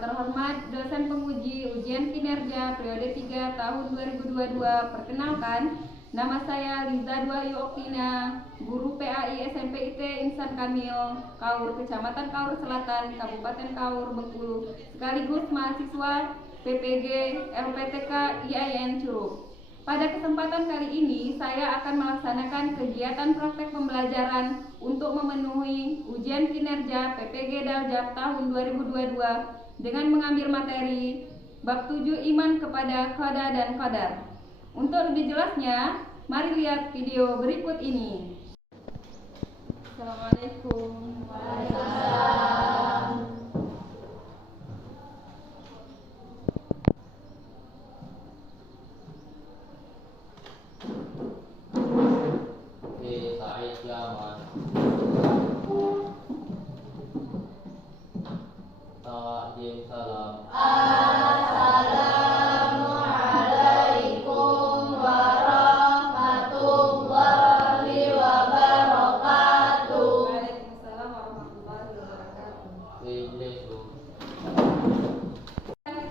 terhormat dosen penguji ujian kinerja periode 3 tahun 2022, perkenalkan, nama saya Liza Dwahyu Oktina, guru PAI SMP IT Insan Kamil, Kaur, Kecamatan Kaur Selatan, Kabupaten Kaur, Bengkulu, sekaligus mahasiswa PPG LPTK IAIN Curug. Pada kesempatan kali ini, saya akan melaksanakan kegiatan praktek pembelajaran untuk memenuhi ujian kinerja PPG Daljab tahun 2022 dengan mengambil materi Bab 7 Iman kepada Qada dan Qadar. Untuk lebih jelasnya, mari lihat video berikut ini. Assalamualaikum. Waalaikumsalam. Sa'id Yaman. Ta'zim salam. Assalamualaikum warahmatullahi wabarakatuh. Waalaikumsalam warahmatullahi wabarakatuh. Ijlisu.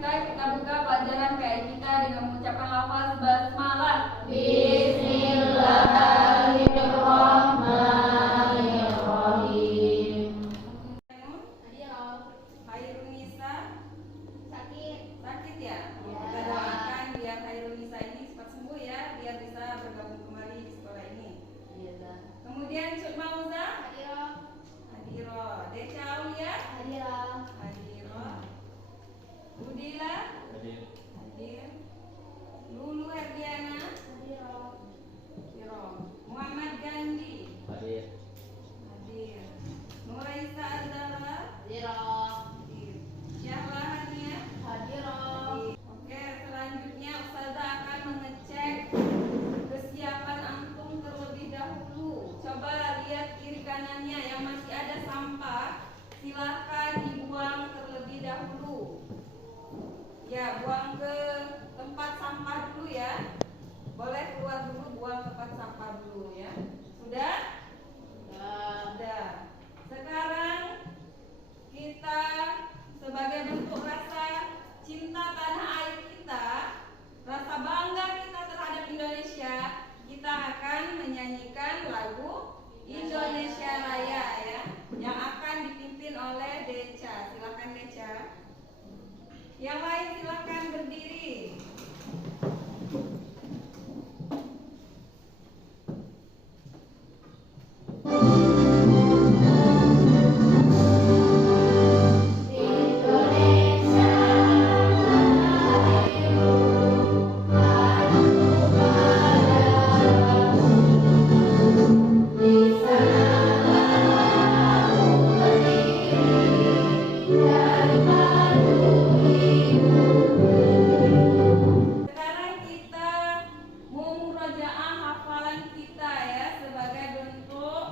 Kita buka pelajaran PAI kita dengan mengucapkan lafaz basmalah. Bismillahirrahmanirrahim. Hairunisa sakit ya? Ya. Kita doakan biar Hairunisa ini cepat sembuh ya, biar bisa bergabung kembali di sekolah ini. Kemudian Cut Mauza Hadiro, Deca Aulia Hadiro, Budila Hadir. Hadir, Lulu Herdiana Hadiro, Muhammad Gandhi Hadir. Hadir, Nuraisa Azara Hadir. Hadir, Syahla Hania Hadir. Oke, selanjutnya Ustazah akan mengecek kesiapan antum terlebih dahulu. Coba lihat kiri kanannya yang masih ada sampah, silahkan dibuang terlebih dahulu. Ya, buang ke tempat sampah dulu ya. Boleh keluar dulu, buang tempat sampah dulu ya. Sudah? Sudah. Sekarang kita sebagai bentuk rasa cinta tanah air kita, rasa bangga kita terhadap Indonesia, kita akan menyanyikan lagu Indonesia Raya ya, yang akan dipimpin oleh Deca. Silakan Deca. Yang lain silakan berdiri. Indonesia Raya, di sanalah aku berdiri dari batu ibu. Sekarang kita mau murojaah hafalan kita ya, sebagai bentuk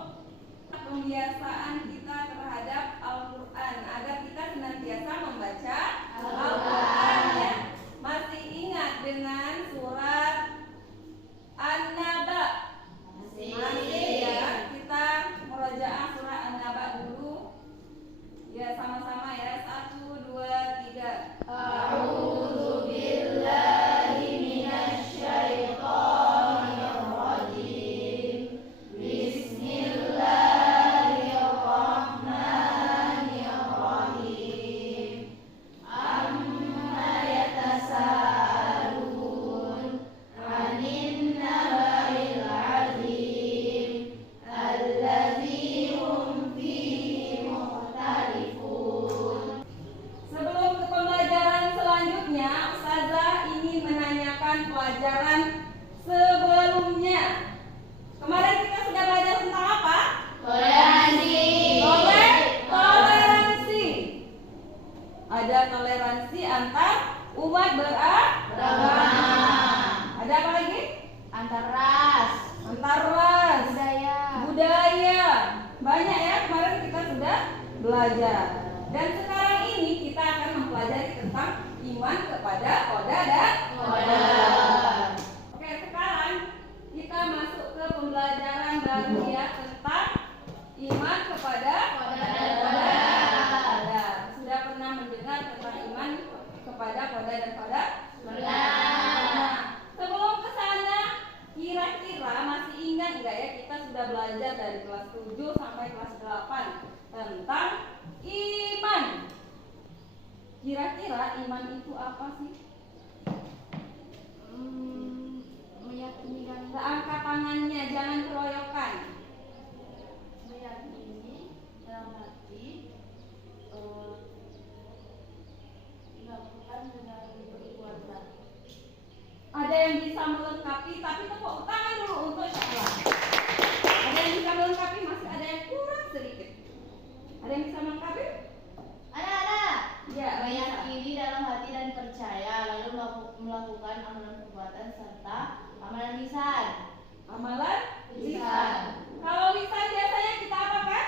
pembiasaan kita terhadap Al-Quran agar kita senantiasa membaca Al-Quran ya. Masih ingat dengan surat An-Naba? Masih ya, kita murojaah surat An-Naba dulu. Ya, sama-sama ya. 1, 2, 3. A'udzu billahi minasyaitonir rajim. Bismillahirrahmanirrahim. Amma yatasaalun 'anin naba'il 'azim allazi hum fihi mukhtalifun. Sebelum ke pembelajaran selanjutnya, Ustazah ingin menanyakan pelajaran sebelumnya. Kemarin kita sudah belajar tentang apa? Toleransi. Toleransi. Ada toleransi antar umat beragama. Ada apa lagi? Antar ras, Antar ras, budaya. Banyak ya, kemarin kita sudah belajar. Dan sekarang ini kita akan mempelajari tentang iman kepada Qada dan Qadar. Oke, sekarang kita masuk ke pembelajaran baru ya, tentang iman kepada Qada dan Qadar. Sudah pernah mendengar tentang iman dan qadar? Pernah. Sebelum ke sana, kira-kira masih ingat nggak ya kita sudah belajar dari kelas 7 sampai kelas 8 tentang iman. Kira-kira iman itu apa sih? Meyakini dan Angkat tangannya, jangan keroyokan. meyakini dalam hati, dilakukan dengan perbuatan. Ada yang bisa melengkapi, tapi tepuk tangan dulu untuk Syahla. Ada yang bisa melengkapi, masih ada yang kurang sedikit. Ada yang bisa melengkapi? Ada. Ya, Meyakini dalam hati dan percaya, lalu melakukan amalan perbuatan serta amalan lisan. Amalan Lisan. Kalau lisan biasanya kita apa kan?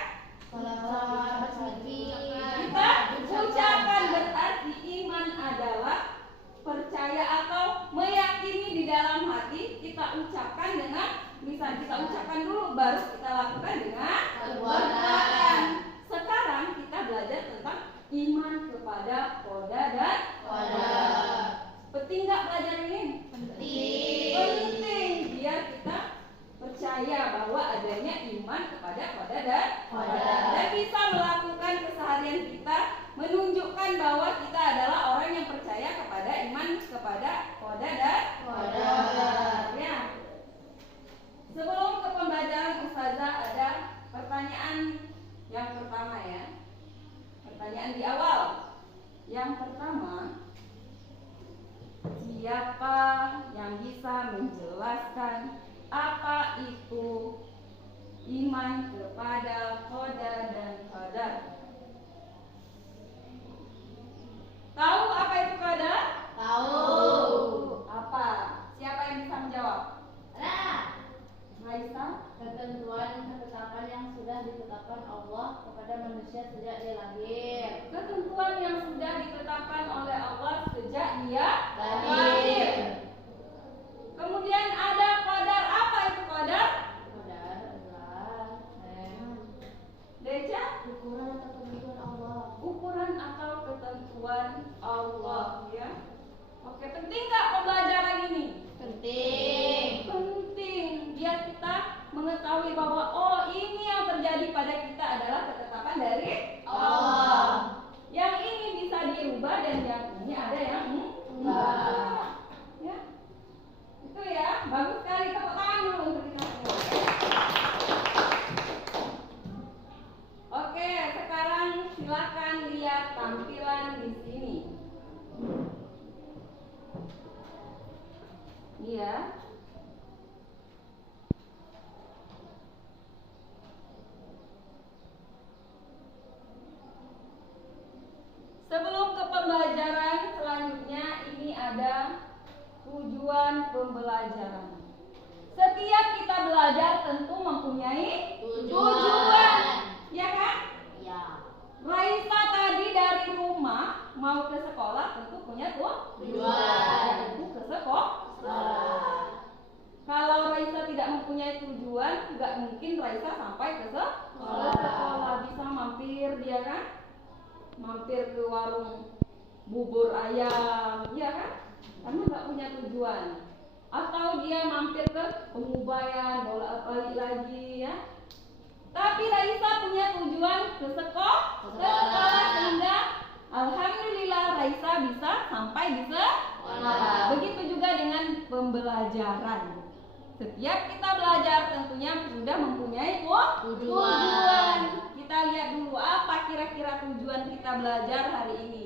Kita ucapkan, berarti iman adalah percaya atau meyakini di dalam hati, kita ucapkan dengan lisan. Kita ucapkan dulu, baru kita lakukan dengan perbuatan. Sekarang kita belajar tentang iman kepada qada dan qadar. Penting nggak belajar ini? Penting, biar kita percaya bahwa adanya iman kepada qada dan qadar, dan bisa melakukan keseharian kita, menunjukkan bahwa kita adalah orang yang percaya kepada iman kepada qada dan qadar. Ya. Sebelum ke pembelajaran Ustazah ada pertanyaan yang pertama ya. Pertanyaan di awal. Yang pertama, siapa yang bisa menjelaskan apa itu iman kepada qada dan qadar? Tahu apa itu qada? Tahu. Apa? Siapa yang bisa menjawab? Raisa? Ketentuan ketetapan yang sudah ditetapkan Allah kepada manusia sejak dia lahir. Ketentuan yang sudah ditetapkan oleh Allah sejak dia Lahir. lahir. Kemudian ada qadar. Apa itu qadar? Qadar adalah Deja? ukuran atau ketentuan Allah. Ukuran atau ketentuan Allah ya. Oke, penting nggak pembelajaran ini? Penting. Penting, biar kita mengetahui bahwa oh ini yang terjadi pada kita adalah ketetapan dari Allah. Yang ini bisa dirubah dan yang ini ada yang enggak. Ya. Itu ya, bagus sekali, tepuk tangan dulu untuk kita semua. Oke, sekarang silakan lihat tampilan di sini. Iya. Sebelum ke pembelajaran selanjutnya, ini ada tujuan pembelajaran. Setiap kita belajar tentu mempunyai tujuan. Ya kan? Ya. Raisa tadi dari rumah mau ke sekolah tentu punya Tujuan. Tentu ke sekolah. Kalau Raisa tidak mempunyai tujuan, nggak mungkin Raisa sampai ke sekolah. Bisa mampir dia kan? Mampir ke warung bubur ayam, ya kan? Karena nggak punya tujuan. Atau dia mampir ke pengubayan, bolak-balik lagi ya. Tapi Raisa punya tujuan ke sekolah sehingga alhamdulillah Raisa bisa sampai di sekolah. Begitu juga dengan pembelajaran. Setiap kita belajar tentunya sudah mempunyai tujuan. Kita lihat dulu apa kira-kira tujuan kita belajar hari ini.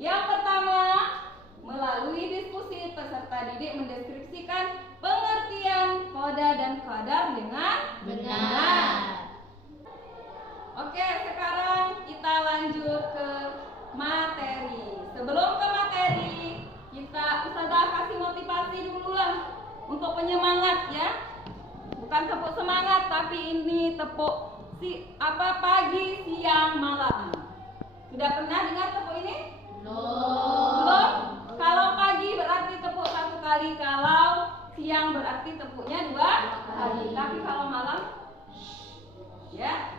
Yang pertama, melalui diskusi peserta didik mendeskripsikan pengertian qada dan qadar dengan benar. Oke, sekarang kita lanjut ke materi. Sebelum ke materi, kita Ustazah kasih motivasi dulu lah untuk penyemangat ya. Bukan tepuk semangat, tapi ini tepuk pagi, siang, malam. Sudah pernah dengar tepuk ini? Belum? Kalau pagi berarti tepuk 1 kali, kalau siang berarti tepuknya 2 kali. Tapi kalau malam ya.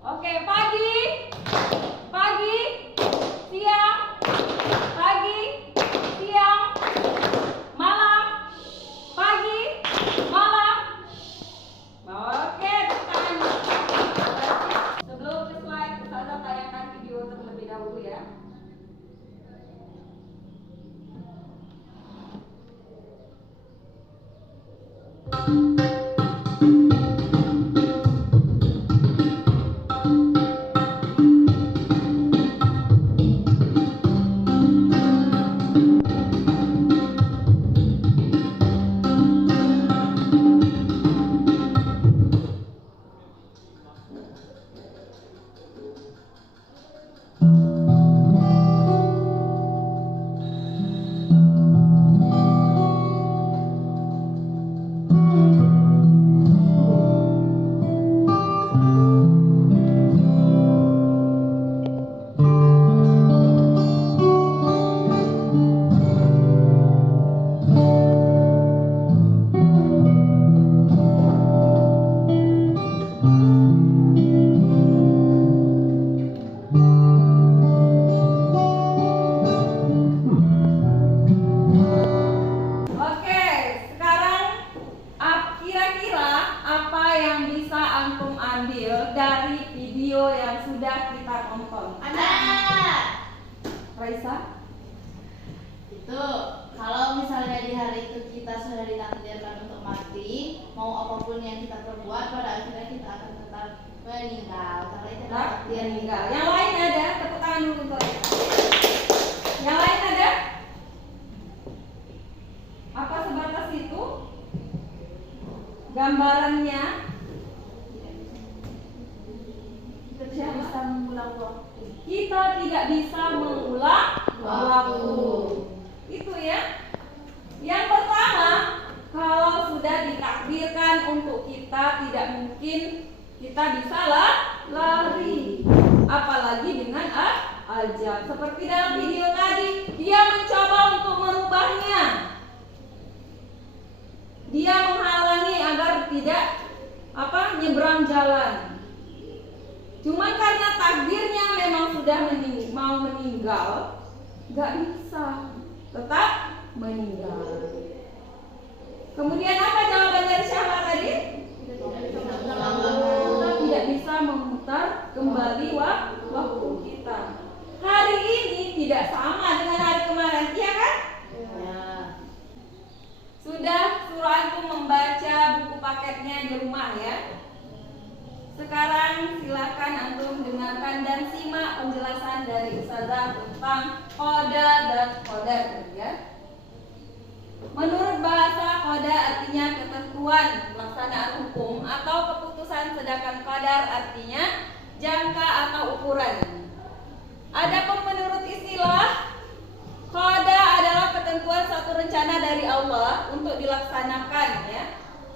Oke, pagi, siang, pagi, yang bisa antum ambil dari video yang sudah kita tonton? Ada. Raisa? Itu kalau misalnya di hari itu kita sudah ditakdirkan untuk mati, mau apapun yang kita perbuat, pada akhirnya kita akan tetap meninggal. Karena itu adalah takdir. Meninggal. Yang lain ada? Tepuk tangan dulu untuk Raisa. Yang lain ada? Apa sebatas itu? Gambarannya? Kita tidak bisa mengulang waktu. Kita tidak bisa mengulang waktu. Itu ya. Yang pertama, kalau sudah ditakdirkan untuk kita, tidak mungkin kita bisa lari. Apalagi dengan ajal. Seperti dalam video tadi, dia mencoba untuk merubahnya. Dia menghalangi agar tidak nyebrang jalan. Cuman karena takdirnya memang sudah mau meninggal, nggak bisa, tetap meninggal. Kemudian apa jawaban dari Syahla tadi? Kita tidak bisa memutar kembali waktu kita. Hari ini tidak sama dengan hari kemarin, iya kan? Ya. Sudah suruh antum membaca buku paketnya di rumah ya. Sekarang silakan antum dengarkan dan simak penjelasan dari Ustazah tentang qada dan qadar ya. Menurut bahasa qada artinya ketentuan pelaksanaan hukum atau keputusan, sedangkan qadar artinya jangka atau ukuran. Adapun menurut istilah, qada adalah ketentuan satu rencana dari Allah untuk dilaksanakan ya.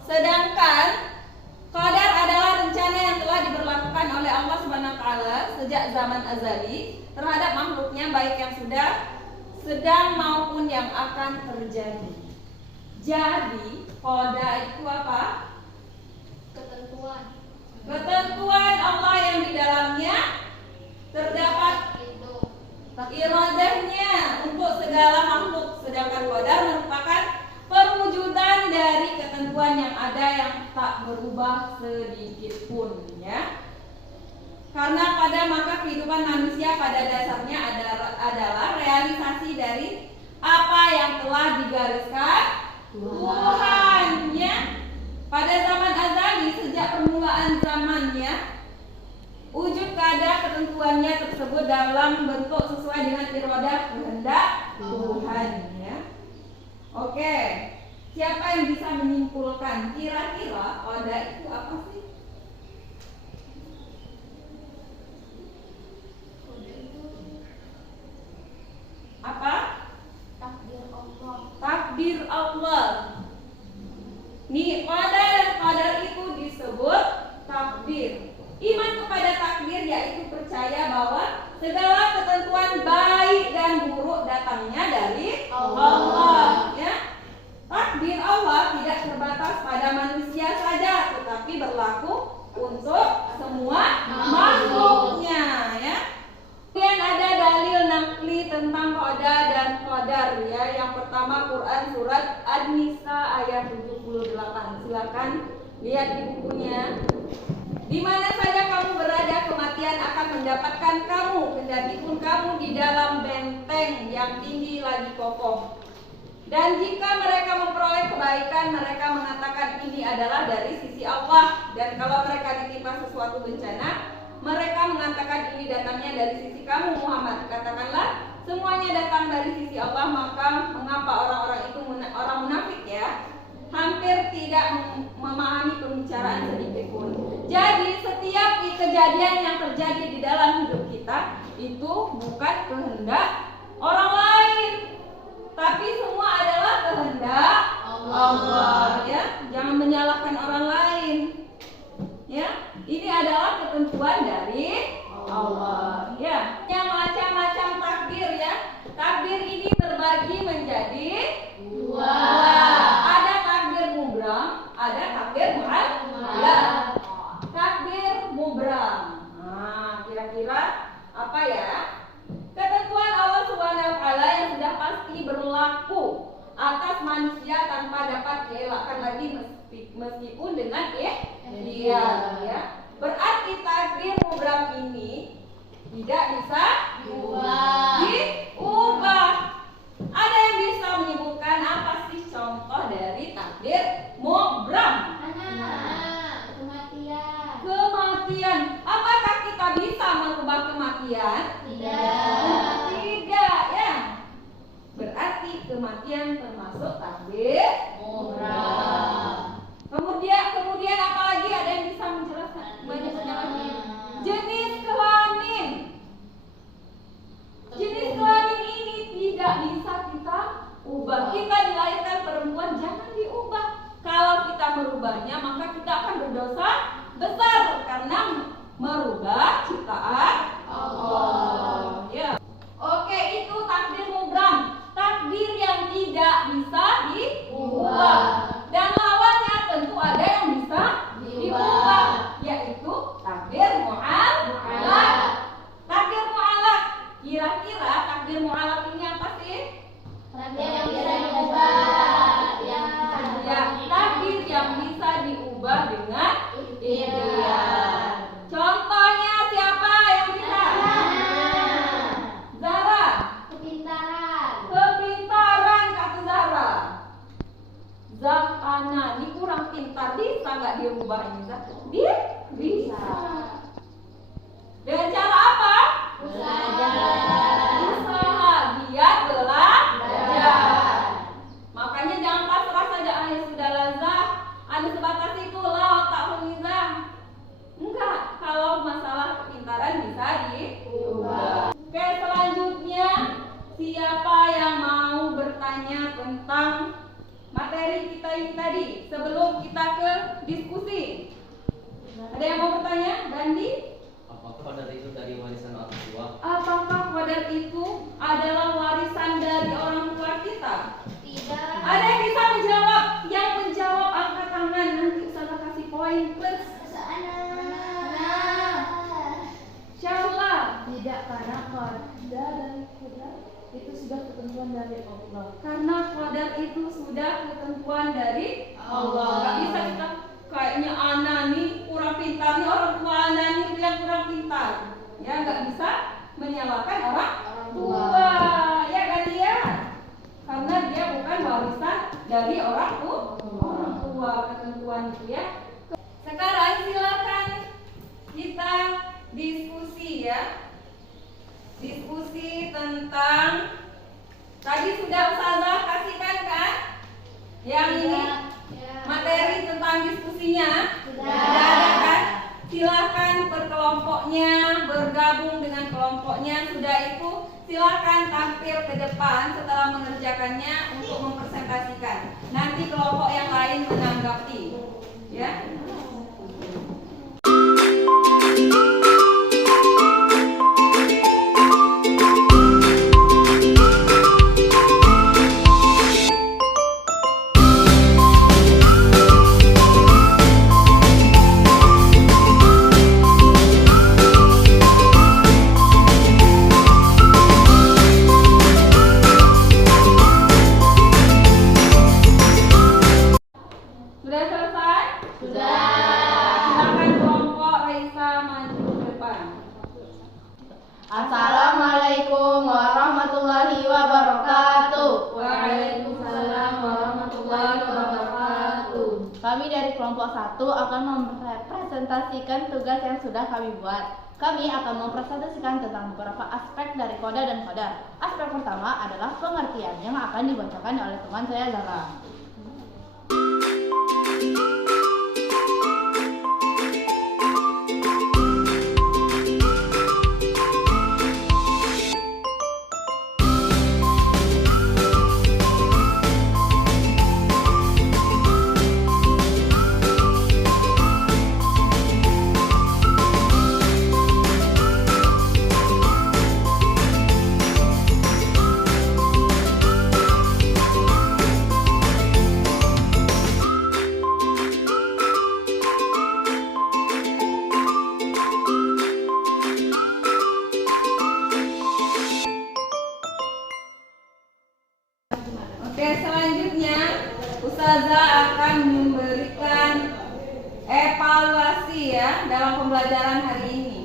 Sedangkan qadar adalah rencana yang telah diberlakukan oleh Allah Subhanahu wa taala sejak zaman azali terhadap makhluknya, baik yang sudah, sedang maupun yang akan terjadi. Jadi, qada itu apa? Ketentuan Allah yang di dalamnya terdapat iradahnya untuk segala makhluk, sedangkan qadar merupakan perwujudan dari ketentuan yang ada yang tak berubah sedikit pun ya. Karena pada maka kehidupan manusia pada dasarnya adalah realisasi dari apa yang telah digariskan Tuhan ya. Pada zaman azali, sejak permulaan zamannya, wujud qada ketentuannya tersebut dalam bentuk sesuai dengan iradah kehendak Tuhan ya. Oke, siapa yang bisa menyimpulkan kira-kira qada itu apa sih? Apa? Takdir Allah. Nih, qada dan qadar itu disebut takdir. Iman kepada takdir yaitu percaya bahwa segala ketentuan baik dan buruk datangnya dari Allah ya. Takdir Allah tidak terbatas pada manusia saja, tetapi berlaku untuk semua makhluknya ya. Kemudian ada dalil nakli tentang qada dan qadar ya. Yang pertama Quran surat An-Nisa ayat 78. Silakan lihat di bukunya. Di mana saja kamu berada, kematian akan mendapatkan kamu, kendati pun kamu di dalam benteng yang tinggi lagi kokoh. Dan jika mereka memperoleh kebaikan, mereka mengatakan ini adalah dari sisi Allah. Dan kalau mereka ditimpa sesuatu bencana, mereka mengatakan ini datangnya dari sisi kamu Muhammad. Katakanlah semuanya datang dari sisi Allah. Maka mengapa orang-orang itu orang munafik ya, hampir tidak memahami pembicaraan sedikit pun. Jadi setiap kejadian yang terjadi di dalam hidup kita itu bukan kehendak orang lain, tapi semua adalah kehendak Allah ya. Jangan menyalahkan orang lain ya. Ini adalah ketentuan dari Allah ya. Yang macam-macam takdir ya. Takdir ini terbagi menjadi dua. Ada takdir mubram, ada takdir mu'allaq. Takdir mubram. Nah, kira-kira apa ya? Ketentuan Allah Subhanahu wa taala yang sudah pasti berlaku atas manusia tanpa dapat dielakkan lagi meskipun dengan Iya, ya. Berarti takdir mubram ini tidak bisa diubah. Ada yang bisa menyebutkan apa sih contoh dari takdir mubram? Kematian. Apakah kita bisa merubah kematian? Tidak, ya. Berarti kematian termasuk takdir mubram. Kemudian apa lagi? Ada yang bisa menjelaskan? Banyaknya lagi. Jenis kelamin. Jenis kelamin ini tidak bisa kita ubah. Kita dilahirkan perempuan, jangan diubah. Kalau kita merubahnya, maka kita akan berdosa besar karena merubah ciptaan Allah. Ya. Oke, itu takdir mubram, takdir yang tidak bisa diubah. Dan lawannya tentu ada yang bisa diubah, yaitu takdir mu'allaq. Takdir mu'allaq. Kira-kira takdir mu'allaq ini apa sih? Takdir yang bisa diubah. Ya, takdir yang bisa diubah dengan ikhtiar. Contohnya siapa yang bisa? Zara. Kepintaran kata Zara. Zakana, ini kurang pintar, bisa nggak dirubah ini? Dia bisa. Dengan cara apa? Usaha, giat belajar. Makanya jangan pasrah saja, sudah lazah, ada sebatas itu lah tak hulizah. Enggak, kalau masalah kepintaran bisa diubah. Oke, selanjutnya siapa yang mau bertanya tentang materi kita ini tadi sebelum kita ke diskusi? Ada yang mau bertanya? Dandi? Apakah qadar itu dari warisan orang tua? Apakah qadar itu adalah warisan dari orang tua kita? Tidak. Ada yang bisa menjawab? Yang menjawab angkat tangan, nanti Ustazah kasih poin plus. Syarlah. Tidak, karena qadar dan qadar itu sudah ketentuan dari Allah. Karena qadar itu sudah ketentuan dari Allah. Gak bisa kita kayaknya anak nih kurang pintar nih, orang tua anak nih bilang kurang pintar. Ya nggak bisa menyalahkan orang tua. Ya kan dia? Karena dia bukan warisan dari orang tua, ketentuan itu ya. Sekarang silakan kita diskusi ya. Diskusi tentang tadi sudah Ustazah kasihkan kan? Yang ini materi tentang diskusinya sudah ada kan? Silakan per kelompoknya bergabung dengan kelompoknya. Sudah itu silakan tampil ke depan setelah mengerjakannya untuk mempresentasikan. Nanti kelompok yang lain menanggapi. Ya. Sudah selesai? Sudah. Silakan kelompok Raisa maju ke depan. Assalamualaikum warahmatullahi wabarakatuh. Waalaikumsalam warahmatullahi wabarakatuh. Kami dari kelompok 1 akan mempresentasikan tugas yang sudah kami buat. Kami akan mempresentasikan tentang beberapa aspek dari qada dan qadar. Aspek pertama adalah pengertian yang akan dibacakan oleh teman saya Zara. Oke, selanjutnya Ustazah akan memberikan evaluasi ya dalam pembelajaran hari ini.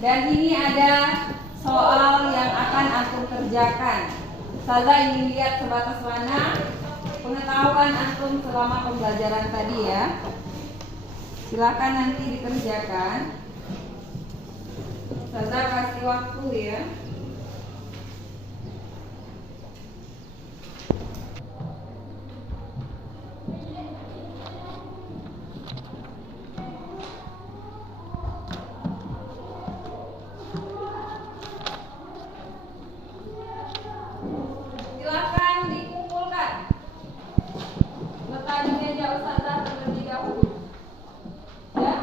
Dan ini ada soal yang akan antum kerjakan. Saya ingin lihat sebatas mana pengetahuan antum selama pembelajaran tadi ya. Silakan nanti dikerjakan. Saya kasih waktu ya. Silakan dikumpulkan. Letak di meja ustazah terlebih dahulu. Ya.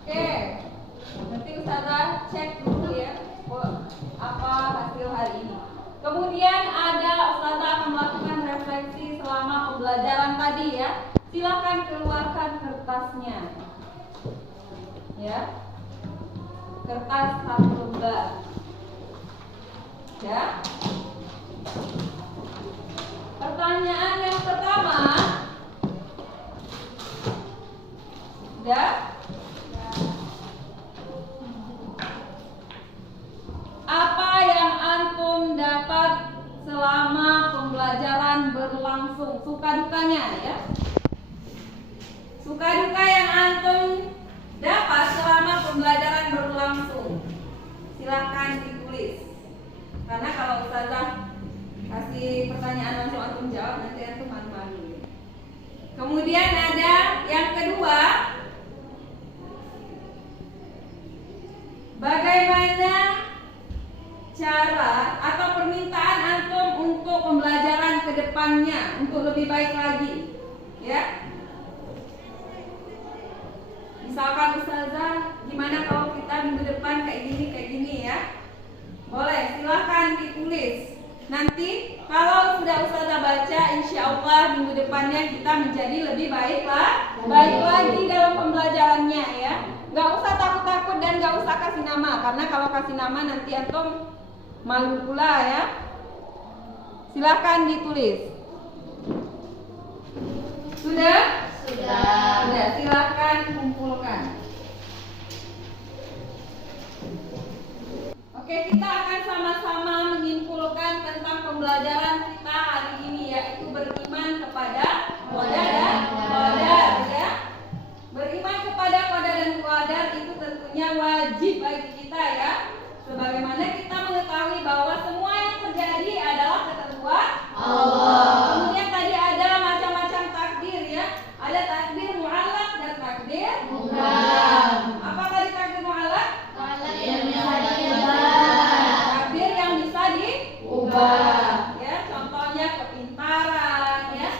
Oke. Nanti ustazah cek dulu ya apa hasil hari ini. Kemudian ada ustazah akan melakukan refleksi selama pembelajaran tadi ya. Silakan keluarkan kertasnya. Ya. Kertas satu lembar. Ya. Pertanyaan yang pertama. Sudah? Apa yang antum dapat selama pembelajaran berlangsung? Suka dukanya ya. Suka duka yang antum dapat selama pembelajaran berlangsung. Silakan ditulis. Karena kalau ustazah kasih pertanyaan langsung antum jawab, nanti antum malu-malu. Kemudian ada yang kedua, bagaimana cara atau permintaan antum untuk pembelajaran ke depannya untuk lebih baik lagi, ya? Misalkan ustazah, gimana kalau kita minggu depan kayak gini ya? Boleh, silahkan ditulis. Nanti kalau sudah ustazah baca, insya Allah minggu depannya kita menjadi lebih baik lagi dalam pembelajarannya ya. Gak usah takut-takut dan gak usah kasih nama, karena kalau kasih nama nanti antum malu pula ya. Silahkan ditulis. Sudah? Sudah, silahkan kumpulkan. Oke, kita akan sama-sama menyimpulkan tentang pembelajaran kita hari ini, yaitu beriman kepada qadar dan qadar ya. Beriman kepada qadar dan qadar itu tentunya wajib bagi kita ya. Sebagaimana kita mengetahui bahwa semua yang terjadi adalah ketentuan Allah. Kemudian tadi ada macam-macam takdir ya. Ada takdir mu'allaq dan takdir mubham. Apa tadi takdir mu'allaq? Takdir yang bisa diubah. Ya, contohnya kepintaran ya,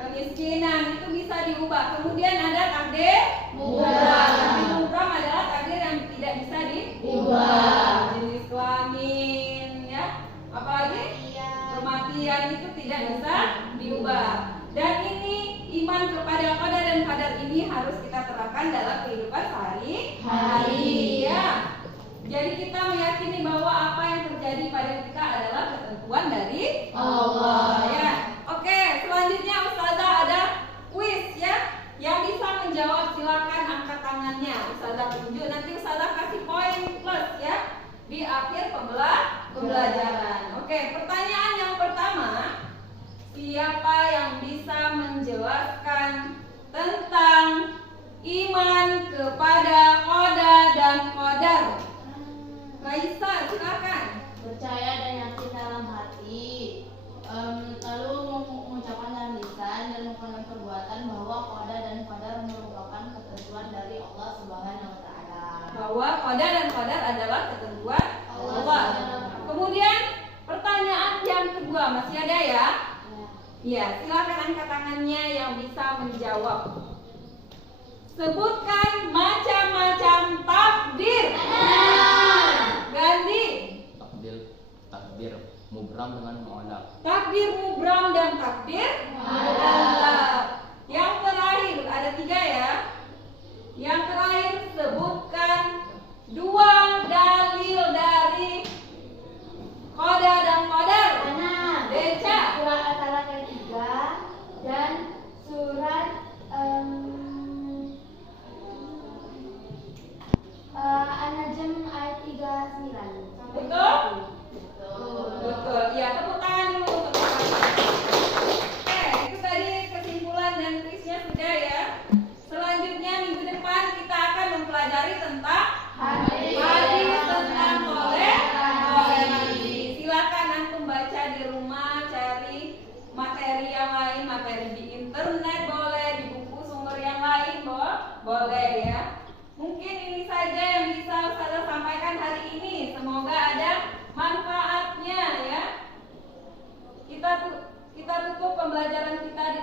kemiskinan itu bisa diubah. Kemudian ada takdir mubham. Takdir mubham adalah takdir yang tidak bisa diubah. Jenis kelamin ya. Apalagi kematian itu tidak bisa diubah. Dan ini iman kepada qadar dan qadar ini harus kita terapkan dalam kehidupan sehari-hari ya. Jadi kita meyakini bahwa apa yang terjadi pada kita adalah ketentuan dari Allah ya. Oke, selanjutnya ustazah ada kuis ya. Yang bisa menjawab silakan angkat tangannya. Ustazah tunjuk, nanti ustazah kasih poin plus ya di akhir pembelajaran. Oke, pertanyaan yang pertama. Siapa yang bisa menjelaskan tentang iman kepada qadar dan qadar? Raisa, silakan. Percaya dan yakin dalam hati, lalu mengucapkan dalam lisan dan melakukan perbuatan bahwa qadar dan qadar merupakan ketentuan dari Allah Subhanahu wa taala. Bahwa qadar dan qadar adalah ketentuan Allah. Kemudian pertanyaan yang kedua, masih ada ya? Ya, silakan angkat tangannya yang bisa menjawab. Sebutkan macam-macam takdir. Ganti. Takdir mubram dengan mu'allaq. Takdir mubram dan takdir mu'allaq. Yang terakhir ada 3 ya. Yang terakhir sebutkan 2 dalil dari qadar dan qadar. Baca Surat Al-Talaq yang 3 dan surat pikiran. Betul? Betul. Betul. Ya, tepuk tangan dulu untuk Bapak. Oke, itu tadi kesimpulan dan kuisnya sudah ya. Selanjutnya minggu depan kita akan mempelajari tentang Hadis tentang toleransi. Silakan antum baca di rumah, cari materi yang lain, materi di internet boleh, di buku sumber yang lain boleh ya. Mungkin ini saja yang bisa saya sampaikan hari ini. Semoga ada manfaatnya ya. Kita tutup pembelajaran kita di